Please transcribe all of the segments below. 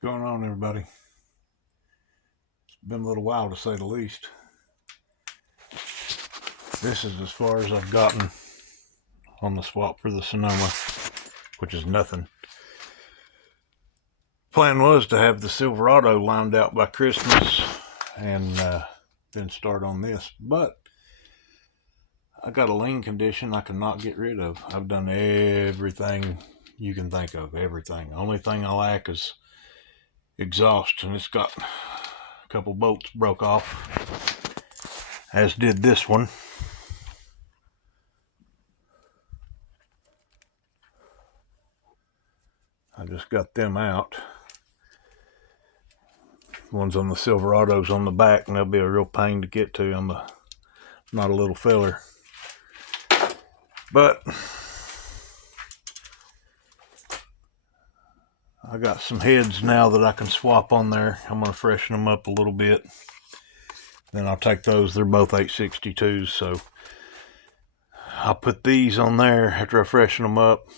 What's going on, everybody? It's been a little while, to say the least. This is as far as I've gotten on the swap for the Sonoma, which is nothing. Plan was to have the Silverado lined out by Christmas and then start on this, but I got a lien condition I cannot get rid of. I've done everything you can think of, everything. The only thing I lack is exhaust, and it's got a couple bolts broke off, as did this one. I just got them out. One's on the Silverado's on the back, and they'll be a real pain to get to. I'm not a little feller. But I got some heads now that I can swap on there. I'm going to freshen them up a little bit. Then I'll take those. They're both 862s, so I'll put these on there after I freshen them up,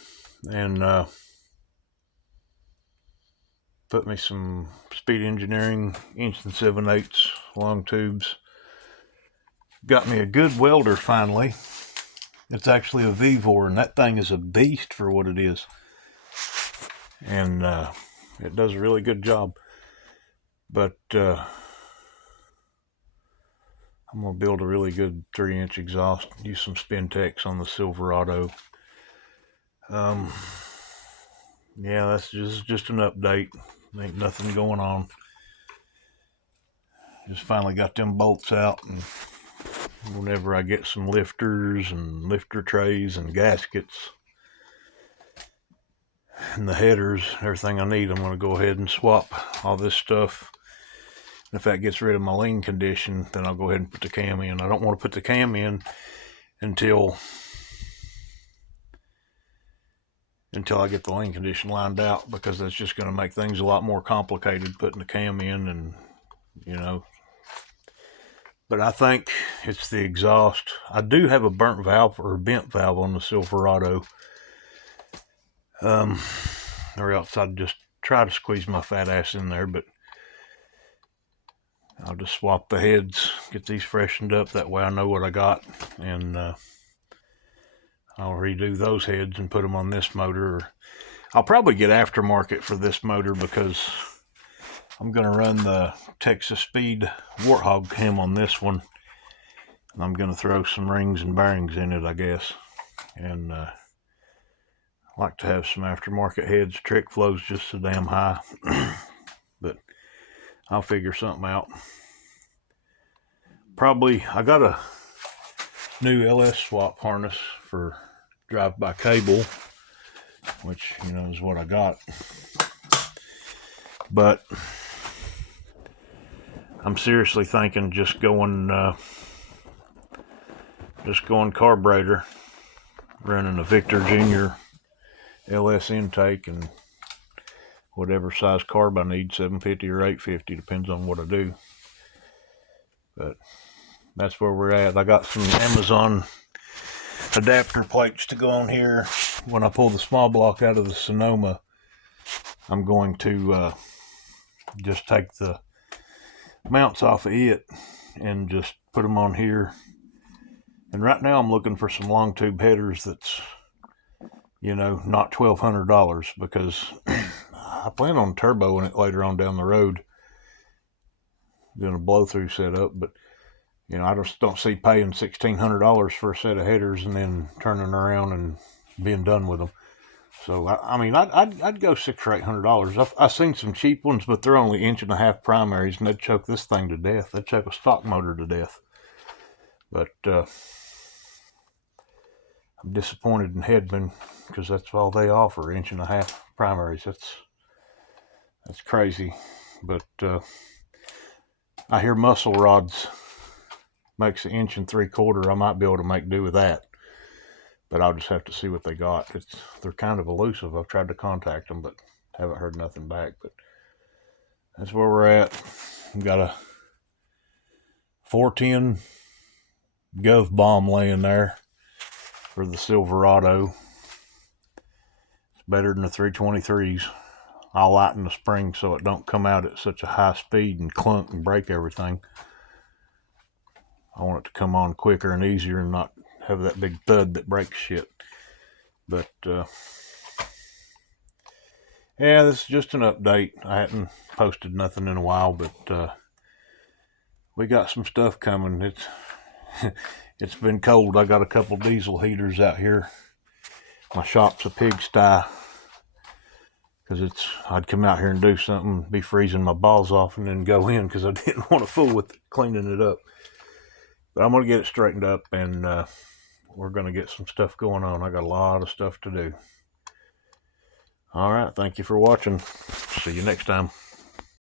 and put me some Speed Engineering 1 7/8 long tubes. Got me a good welder finally. It's actually a Vevor, and that thing is a beast for what it is. And it does a really good job. But I'm going to build a really good 3-inch exhaust. Use some Spintex on the Silverado. Yeah, that's just an update. Ain't nothing going on. Just finally got them bolts out, and whenever I get some lifters and lifter trays and gaskets and the headers, everything I need, I'm going to go ahead and swap all this stuff. And if that gets rid of my lien condition, then I'll go ahead and put the cam in. I don't want to put the cam in until I get the lien condition lined out, because that's just going to make things a lot more complicated putting the cam in, and but I think it's the exhaust. I do have a burnt valve or a bent valve on the Silverado, or else I'd just try to squeeze my fat ass in there, but I'll just swap the heads, get these freshened up, that way I know what I got, and I'll redo those heads and put them on this motor. I'll probably get aftermarket for this motor, because I'm going to run the Texas Speed Warthog cam on this one, and I'm going to throw some rings and bearings in it, I guess. And I like to have some aftermarket heads. Trick flow's just so damn high, but I'll figure something out. Probably, I got a new LS swap harness for drive-by cable, which, is what I got. But I'm seriously thinking just going carburetor, running a Victor Jr. LS intake, and whatever size carb I need, 750 or 850, depends on what I do. But that's where we're at. I got some Amazon adapter plates to go on here. When I pull the small block out of the Sonoma, I'm going to just take the mounts off of it and just put them on here. And right now I'm looking for some long tube headers that's, not $1,200, because I plan on turboing it later on down the road, doing a blow through setup. But I just don't see paying $1,600 for a set of headers and then turning around and being done with them. So I'd go $600 or $800. I've seen some cheap ones, but they're only 1.5 inch primaries, and they'd choke this thing to death. They'd choke a stock motor to death. But I'm disappointed in Hedman, because that's all they offer, 1.5 inch primaries. That's crazy. But I hear muscle rods makes 1.75 inch. I might be able to make do with that, but I'll just have to see what they got. They're kind of elusive. I've tried to contact them, but haven't heard nothing back. But that's where we're at. We've got a 410 Gov bomb laying there for the Silverado. It's better than the 323s. I'll lighten the spring so it don't come out at such a high speed and clunk and break everything. I want it to come on quicker and easier and not have that big thud that breaks shit. But yeah, this is just an update. I hadn't posted nothing in a while, but we got some stuff coming. It's been cold. I got a couple diesel heaters out here. My shop's a pigsty because I'd come out here and do something, be freezing my balls off, and then go in because I didn't want to fool with cleaning it up. But I'm going to get it straightened up, and we're going to get some stuff going on. I got a lot of stuff to do. All right, thank you for watching. See you next time.